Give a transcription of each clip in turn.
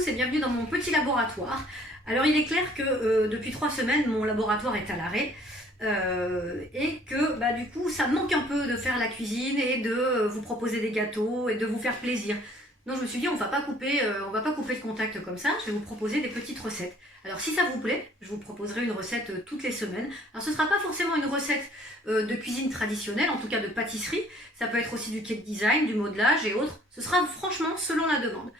tous et bienvenue dans mon petit laboratoire. Alors il est clair que depuis 3 semaines mon laboratoire est à l'arrêt et que du coup ça me manque un peu de faire la cuisine et de vous proposer des gâteaux et de vous faire plaisir. Donc je me suis dit on va pas couper le contact comme ça, je vais vous proposer des petites recettes. Alors si ça vous plaît, je vous proposerai une recette toutes les semaines. Alors ce ne sera pas forcément une recette de cuisine traditionnelle, en tout cas de pâtisserie. Ça peut être aussi du cake design, du modelage et autres. Ce sera franchement selon la demande.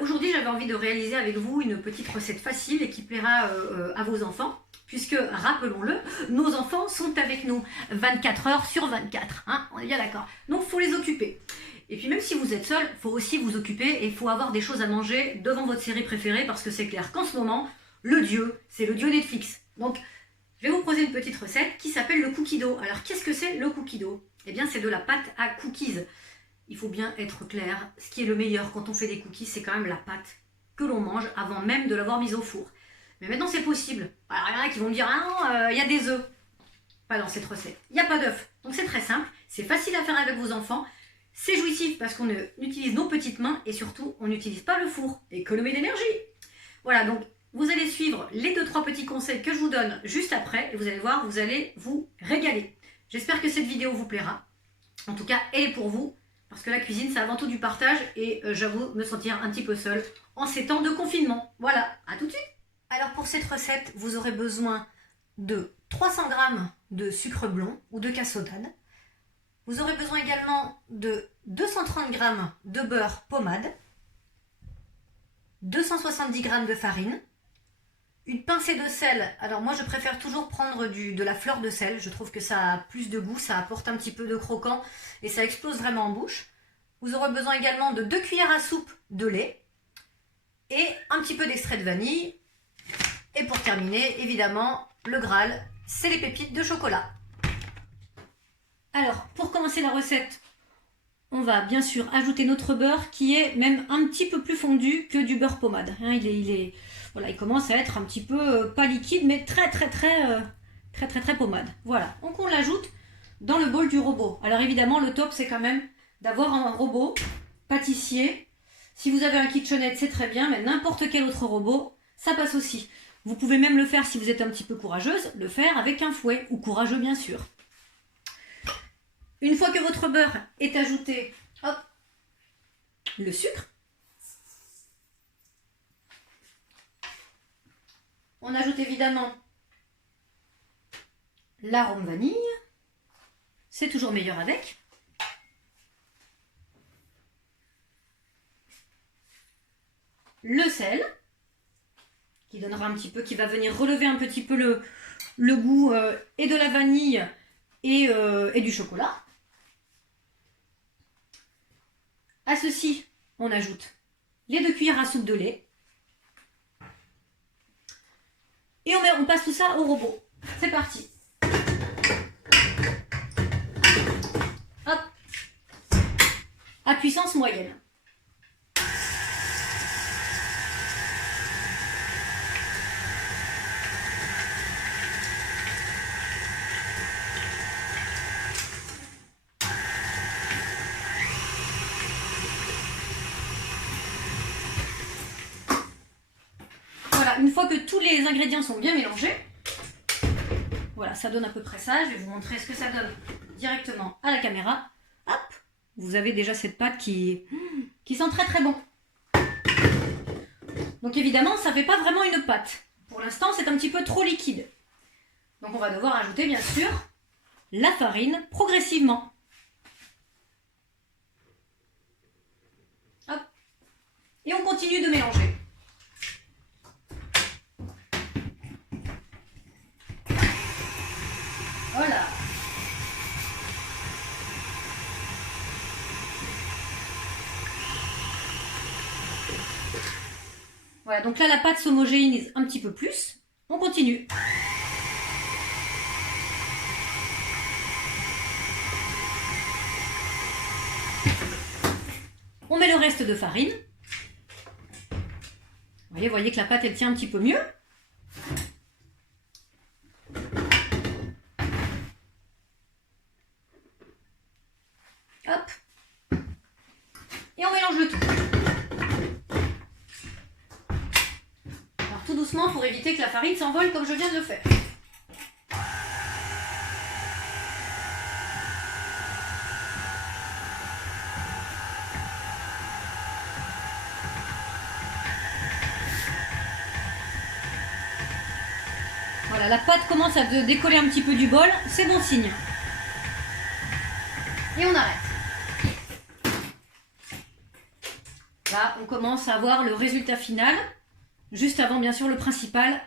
Aujourd'hui j'avais envie de réaliser avec vous une petite recette facile et qui plaira à vos enfants. Puisque, rappelons-le, nos enfants sont avec nous 24 heures sur 24. Hein, on est bien d'accord. Donc il faut les occuper. Et puis même si vous êtes seul, il faut aussi vous occuper et il faut avoir des choses à manger devant votre série préférée parce que c'est clair qu'en ce moment, c'est le dieu Netflix. Donc, je vais vous proposer une petite recette qui s'appelle le cookie dough. Alors, qu'est-ce que c'est le cookie dough? Eh bien, c'est de la pâte à cookies. Il faut bien être clair, ce qui est le meilleur quand on fait des cookies, c'est quand même la pâte que l'on mange avant même de l'avoir mise au four. Mais maintenant, c'est possible. Alors, il y en a qui vont me dire, ah non, il y a des œufs. Pas dans cette recette. Il n'y a pas d'œufs. Donc, c'est très simple. C'est facile à faire avec vos enfants. C'est jouissif parce qu'on utilise nos petites mains et surtout, on n'utilise pas le four. Économie d'énergie. Voilà, donc, vous allez suivre les 2-3 petits conseils que je vous donne juste après et vous allez voir, vous allez vous régaler. J'espère que cette vidéo vous plaira. En tout cas, elle est pour vous parce que la cuisine, c'est avant tout du partage et j'avoue me sentir un petit peu seule en ces temps de confinement. Voilà, à tout de suite. Alors pour cette recette, vous aurez besoin de 300 g de sucre blond ou de cassonade. Vous aurez besoin également de 230 g de beurre pommade, 270 g de farine, une pincée de sel. Alors moi je préfère toujours prendre de la fleur de sel, je trouve que ça a plus de goût, ça apporte un petit peu de croquant et ça explose vraiment en bouche. Vous aurez besoin également de 2 cuillères à soupe de lait et un petit peu d'extrait de vanille. Et pour terminer, évidemment, le Graal, c'est les pépites de chocolat. Alors, pour commencer la recette, on va bien sûr ajouter notre beurre qui est même un petit peu plus fondu que du beurre pommade. Hein, il commence à être un petit peu, pas liquide, mais très pommade. Voilà, donc on l'ajoute dans le bol du robot. Alors évidemment, le top, c'est quand même d'avoir un robot pâtissier. Si vous avez un KitchenAid, c'est très bien, mais n'importe quel autre robot, ça passe aussi. Vous pouvez même le faire si vous êtes un petit peu courageuse, le faire avec un fouet, ou courageux bien sûr. Une fois que votre beurre est ajouté, hop, le sucre. On ajoute évidemment l'arôme vanille. C'est toujours meilleur avec. Le sel, qui donnera un petit peu, qui va venir relever un petit peu le goût et de la vanille et du chocolat. À ceci, on ajoute les 2 cuillères à soupe de lait. Et on passe tout ça au robot. C'est parti. Hop. À puissance moyenne. Une fois que tous les ingrédients sont bien mélangés, voilà, ça donne à peu près ça. Je vais vous montrer ce que ça donne directement à la caméra. Hop, vous avez déjà cette pâte qui sent très bon. Donc évidemment, ça ne fait pas vraiment une pâte. Pour l'instant, c'est un petit peu trop liquide. Donc on va devoir ajouter bien sûr la farine progressivement. Hop. Et on continue de mélanger. Voilà. Voilà, donc là la pâte s'homogénéise un petit peu plus. On continue. On met le reste de farine. Vous voyez que la pâte elle tient un petit peu mieux. Hop. Et on mélange le tout. doucement pour éviter que la farine s'envole comme je viens de le faire. Voilà, la pâte commence à décoller un petit peu du bol, c'est bon signe. Et on arrête. Là, on commence à voir le résultat final. Juste avant, bien sûr, le principal,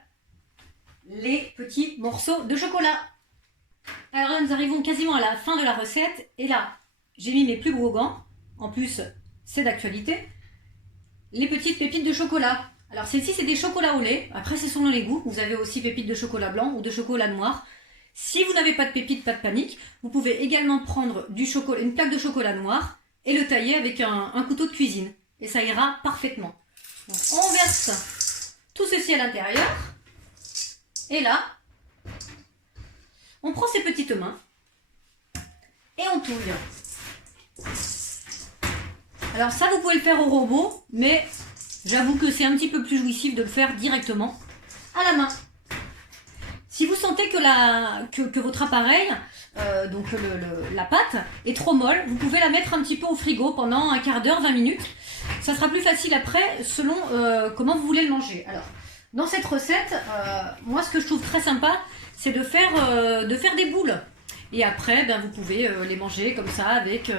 les petits morceaux de chocolat. Alors là, nous arrivons quasiment à la fin de la recette. Et là, j'ai mis mes plus gros gants. En plus, c'est d'actualité. Les petites pépites de chocolat. Alors celles-ci, c'est des chocolats au lait. Après, c'est selon les goûts. Vous avez aussi pépites de chocolat blanc ou de chocolat noir. Si vous n'avez pas de pépites, pas de panique. Vous pouvez également prendre une plaque de chocolat noir et le tailler avec un couteau de cuisine. Et ça ira parfaitement. Donc, on verse tout ceci à l'intérieur. Et là, on prend ses petites mains et on touille. Alors ça, vous pouvez le faire au robot, mais j'avoue que c'est un petit peu plus jouissif de le faire directement à la main. Si vous sentez que votre appareil, donc la pâte, est trop molle, vous pouvez la mettre un petit peu au frigo pendant un quart d'heure, 20 minutes. Ça sera plus facile après, selon comment vous voulez le manger. Alors, dans cette recette, moi ce que je trouve très sympa, c'est de faire des boules. Et après, ben, vous pouvez les manger comme ça, avec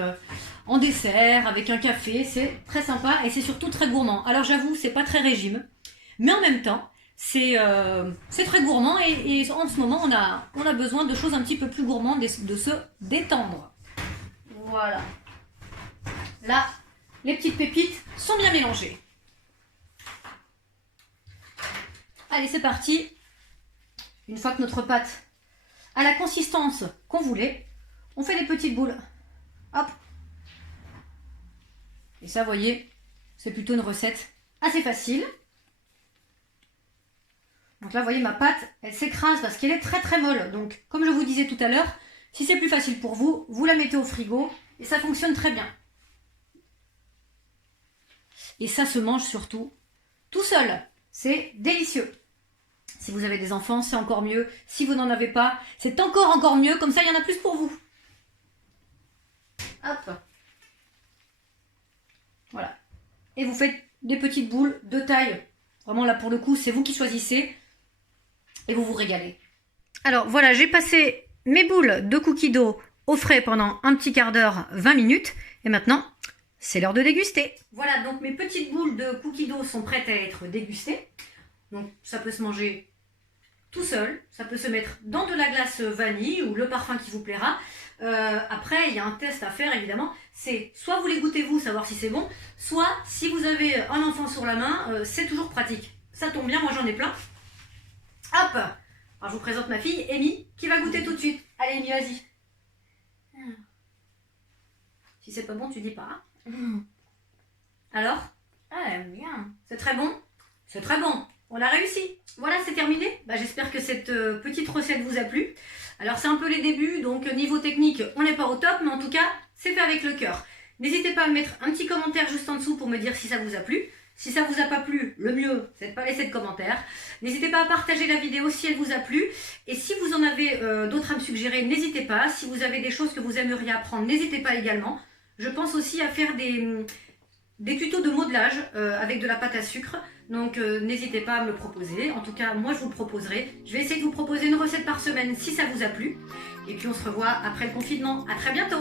en dessert, avec un café. C'est très sympa et c'est surtout très gourmand. Alors j'avoue, c'est pas très régime, mais en même temps, c'est très gourmand et en ce moment, on a besoin de choses un petit peu plus gourmandes, de se détendre. Voilà. Là, les petites pépites sont bien mélangées. Allez, c'est parti. Une fois que notre pâte a la consistance qu'on voulait, on fait des petites boules. Hop. Et ça, vous voyez, c'est plutôt une recette assez facile. Donc là, vous voyez, ma pâte, elle s'écrase parce qu'elle est très très molle. Donc, comme je vous disais tout à l'heure, si c'est plus facile pour vous, vous la mettez au frigo et ça fonctionne très bien. Et ça se mange surtout tout seul. C'est délicieux. Si vous avez des enfants, c'est encore mieux. Si vous n'en avez pas, c'est encore mieux. Comme ça, il y en a plus pour vous. Hop. Voilà. Et vous faites des petites boules de taille. Vraiment, là, pour le coup, c'est vous qui choisissez. Et vous vous régalez. Alors, voilà, j'ai passé mes boules de cookies dough au frais pendant un petit quart d'heure, 20 minutes. Et maintenant, c'est l'heure de déguster. Voilà, donc mes petites boules de cookies dough sont prêtes à être dégustées. Donc, ça peut se manger tout seul. Ça peut se mettre dans de la glace vanille ou le parfum qui vous plaira. Après, il y a un test à faire, évidemment. C'est soit vous les goûtez vous, savoir si c'est bon, soit si vous avez un enfant sur la main, c'est toujours pratique. Ça tombe bien, moi j'en ai plein. Hop! Alors, je vous présente ma fille, Amy, qui va goûter tout de suite. Allez, Amy, vas-y. Si c'est pas bon, tu dis pas. Alors? Ah, elle aime bien. C'est très bon? C'est très bon. On a réussi. Voilà, c'est terminé. Bah, j'espère que cette petite recette vous a plu. Alors, c'est un peu les débuts, donc niveau technique, on n'est pas au top, mais en tout cas, c'est fait avec le cœur. N'hésitez pas à me mettre un petit commentaire juste en dessous pour me dire si ça vous a plu. Si ça vous a pas plu, le mieux, c'est de ne pas laisser de commentaires. N'hésitez pas à partager la vidéo si elle vous a plu. Et si vous en avez d'autres à me suggérer, n'hésitez pas. Si vous avez des choses que vous aimeriez apprendre, n'hésitez pas également. Je pense aussi à faire des tutos de modelage avec de la pâte à sucre. Donc n'hésitez pas à me le proposer. En tout cas, moi je vous le proposerai. Je vais essayer de vous proposer une recette par semaine si ça vous a plu. Et puis on se revoit après le confinement. À très bientôt!